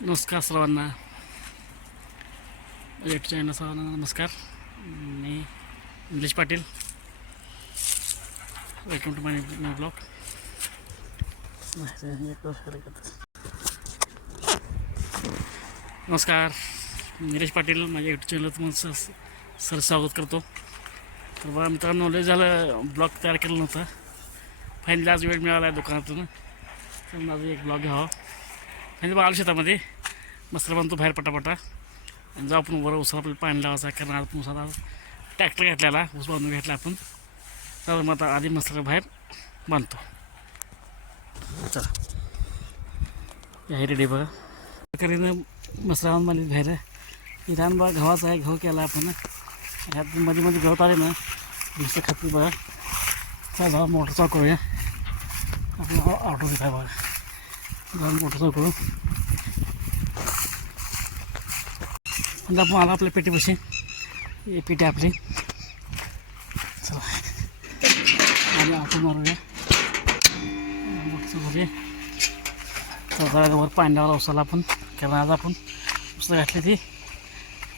नमस्कार सर्वांना. YouTube channel सर्वांना नमस्कार. मी Nilesh Patil. Welcome to my my blog नमस्कार. निलेश पाटील. माझ्या यूट्यूब चॅनल तुम्हाला सर सर स्वागत करतो. तर बघा मित्रांनो लय झालं ब्लॉग तयार केलं नव्हतं. फायनली आज वेळ मिळाला आहे दुकानातून. तर माझं एक ब्लॉग घ्यावा. आणि बघा आलो शेतामध्ये मस्त बांधतो बाहेर पटापटा. आणि जाऊ आपण वर उसाला आपल्याला पाणी लावायचं कारण आज आपण उसाला ट्रॅक्टर घेतलेला ऊस बांधून घेतला आपण. तर मग आता आधी मस्त बाहेर बांधतो. चला. या रेडी बघा. करीनं मस्त राहून बांधली बाहेर. इराण बघा गव्हाचा आहे गहू केला आपण. ह्यात मध्ये मध्ये गवत आले ना दुसऱ्या खात्री बघा. चला मोटर चाकूया आपण ऑटो घेत आहे बघा. जाऊन मोटर करू आला आपल्या पेटीपाशी. हे पेटी आपली. चला. आणि मारूया. मोटर वर पाणी लावला उसाला आपण. केला आज आपण. उसं घातली ती.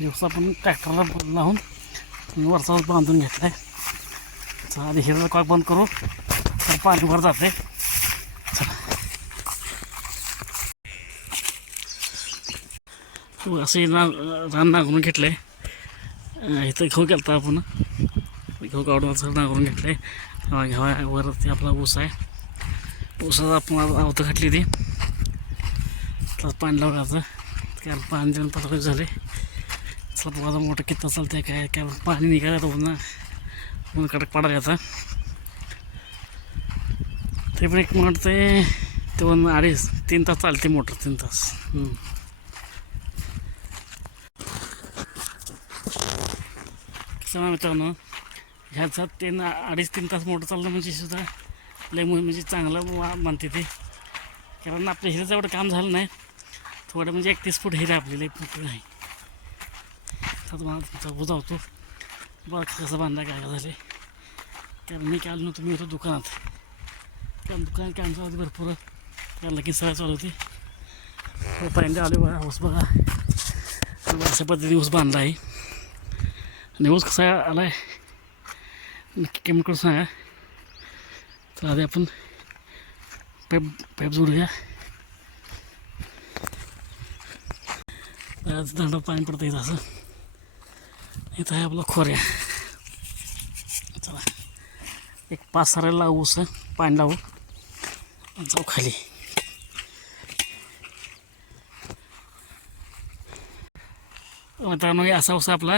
दिवस आपण ट्रॅक्टरला लावून वरचा बांधून घेतला आहे चला आधी हिरवं कॉक बंद करू. तर पाणी वर जाते असं ना रान नांगरून घेतलं आहे इथं घेऊ केला आपण. घेऊ काढून असं नांगरून घेतलं आहे घ्यावा वरती आपला ऊस आहे. ऊसाचा आपण आवतं घातली ती. त्याला पाणी लावायचं कारण पाणी देऊन पटकन झाले. चला बघा मोठं किती चालतं काय काय पाणी निघालं तर पुन्हा. ऊन कडक पडायला आता. ते पण एक म्हणते ते दोन अडीच तीन तास चालते मोटर तीन तास. हम्म. कसं मित्रांनो. ह्याचा तीन अडीच तीन तास मोटर चालणं म्हणजे सुद्धा लय म्हणजे चांगलं वा- मानते ते. कारण आपल्या हिऱ्याचं एवढं काम झालं नाही. थोडं म्हणजे एकतीस फूट हिरे आपली लय नाही तर तुम्हाला तुमचा बुजावतो. बघ कसं बांधा काय झाले कारण मी काय आलो नव्हतो मी होतो दुकानात. कारण दुकानात काम चालू भरपूर. कारण लगेच सगळं चालू होती. तोपर्यंत आले बघा ऊस बघा. अशा पद्धतीने ऊस बांधला आहे. आणि कसा आला आहे नक्की केमिकल सांगा. तर आधी आपण पाईप पाईप जोडूया आज दंडात पाणी पडतं इथं असं. इथं आहे आपला खोऱ्या. चला. एक पाच साऱ्याला लावू असं पाणी लावू. जाऊ खाली. मित्रांनो असा उसा आपला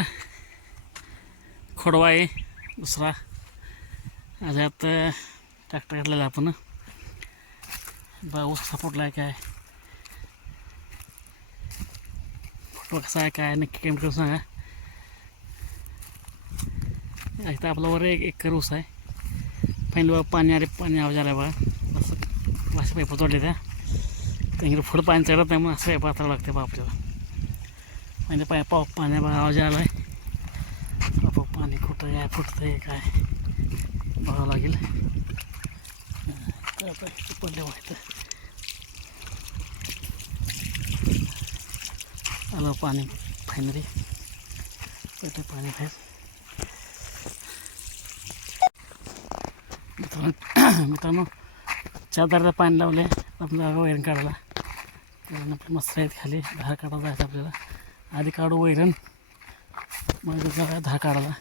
खोडवा आहे दुसरा. ह्याच्यात ट्रॅक्टर घातलेला आपण. बा ऊस आहे काय? फोटो कसा आहे काय? नक्की करून सांगा. इथं आपल्यावर वर एक एकर ऊस आहे. पहिलं बघा पाणी अरे पाणी आवाज आला बघा. असं असे पाईप तोडले त्या. त्यांकडे पुढं पाणी चढत नाही मग असं पाईप लागते बा आपल्याला. म्हणजे पाय पाव पाण्या आवाज आला आहे पाणी आहे फुटतं आहे काय बघावं लागेल. तर आता पडले आलं पाणी फायनली पेटे पाणी बाहेर. मित्रांनो मित्रांनो चार दाराला पाणी लावले आपल्याला वैरण काढायला. कारण आपले मस्त आहेत खाली धार काढायला जायचं आपल्याला. आधी काढू वैरण मग धार काढायला.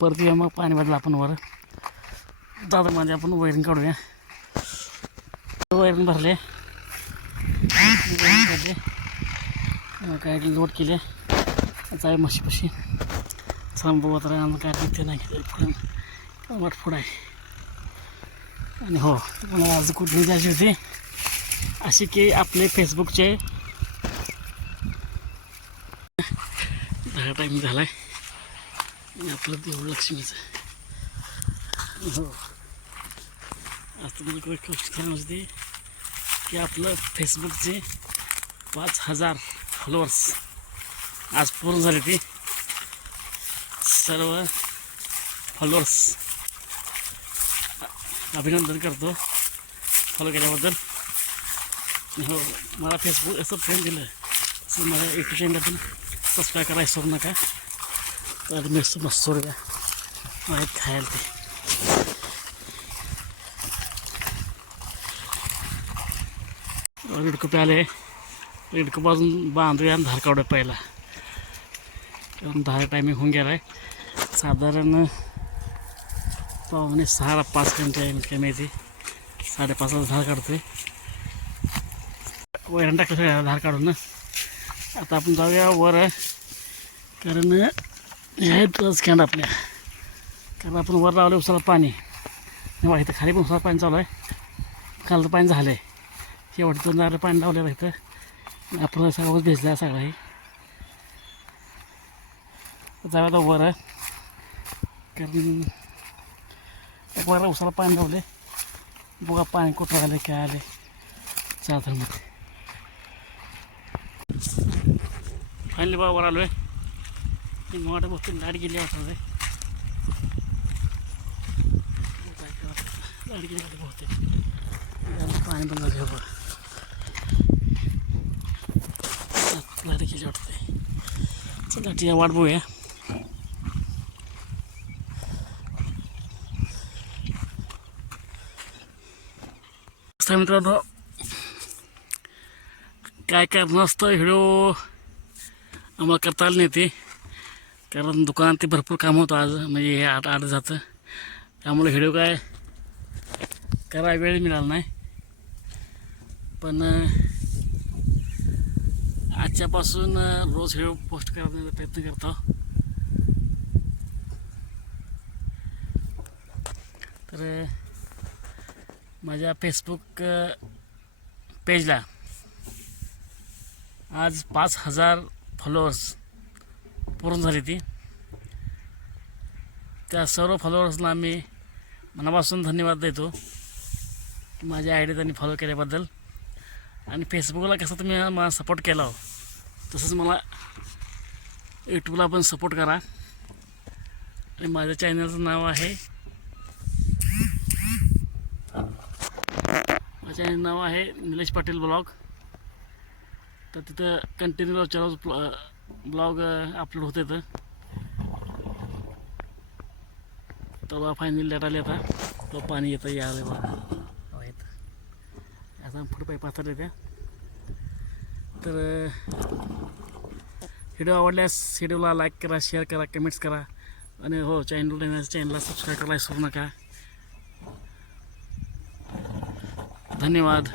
परत या मग पाणी बदला आपण वर. दादा मध्ये आपण वैरिंग काढूया. वैरिंग भरले. काढले काय लोड केले. जाय आहे म्हशीपाशी. सांबू तर काय ते नाही घेतले वाटफोड आहे. आणि हो मला आज कुठली द्यायची होती? अशी की आपले फेसबुकचे दहा टाईम झाला आहे आपलं देऊळ लक्ष्मीचं. हो. आज तुम्हाला एक गोष्ट की आपलं फेसबुकचे पाच हजार फॉलोअर्स आज पूर्ण झाले ते. सर्व फॉलोअर्स अभिनंदन करतो फॉलो केल्याबद्दल. हो मला फेसबुक असं फ्रेंड दिलं. असं मला यूट्यूब चॅनलातून सबस्क्राईब करायला नका. तर मी मस्त सोडूया माहीत खायला ते. रिडकं प्याले रिडकं बाजून बांधूया आणि धार पहिला. कारण धार टायमिंग होऊन गेला आहे साधारण पाहुणे सहाला पाच घंटे कमी येते साडेपाचला धार काढतोय. वैरण टाकलं सगळ्या धार काढून. आता आपण जाऊया वर. कारण हे आहेत स्कॅन्ड आपल्या. कारण आपण वर लावले उसाला पाणी. तेव्हा इथं खाली पण उसाला पाणी चालू आहे. खालचं पाणी झालं आहे शेवटचं जायला पाणी लावलेलं आहे इथं. आपण सगळं भिजला आहे सगळं हे जाऊया आता वर. कारण एक वर उसाला पाणी लावले. बघा पाणी कुठं आलं काय आले चालतं मग. फायनली बाबा वर आलो आहे मोठ्या बघतो गाडी गेली वाटत आहे गाडी गेली वाटत बहुतेक पाणी पण झालं बघा गाडी गेली वाटते चला ती वाट बघूया तर मित्रांनो काय काय नसतं व्हिडिओ आम्हाला करता आलं नाही ते कारण दुकानात ते भरपूर काम होतं आज. म्हणजे हे आठ आठ जातं. त्यामुळे व्हिडिओ काय करा वेळ मिळाला नाही. पण आजच्यापासून रोज व्हिडिओ पोस्ट करण्याचा प्रयत्न करतो. तर माझ्या फेसबुक पेजला आज पाच हजार फॉलोअर्स पूर्ण झाली ती. त्या सर्व फॉलोअर्सना आम्ही मनापासून धन्यवाद देतो की माझ्या आय डी त्यांनी फॉलो केल्याबद्दल. आणि फेसबुकला कसं तुम्ही मला सपोर्ट केला हो तसंच मला यूट्यूबला पण सपोर्ट करा. आणि माझ्या चॅनलचं नाव आहे माझ्या नाव आहे निलेश पाटील ब्लॉग. तर तिथं कंटिन्यू चालू ब्लॉग अपलोड होते तर. तेव्हा फायनल डेट आली आता. तो पाणी येतं यायला बघा. आहेत आता पुढे पाईप हाताळले त्या. तर व्हिडिओ आवडल्यास व्हिडिओला लाईक करा शेअर करा कमेंट्स करा. आणि हो चॅनल चॅनलला सबस्क्राईब करायला विसरू नका. धन्यवाद.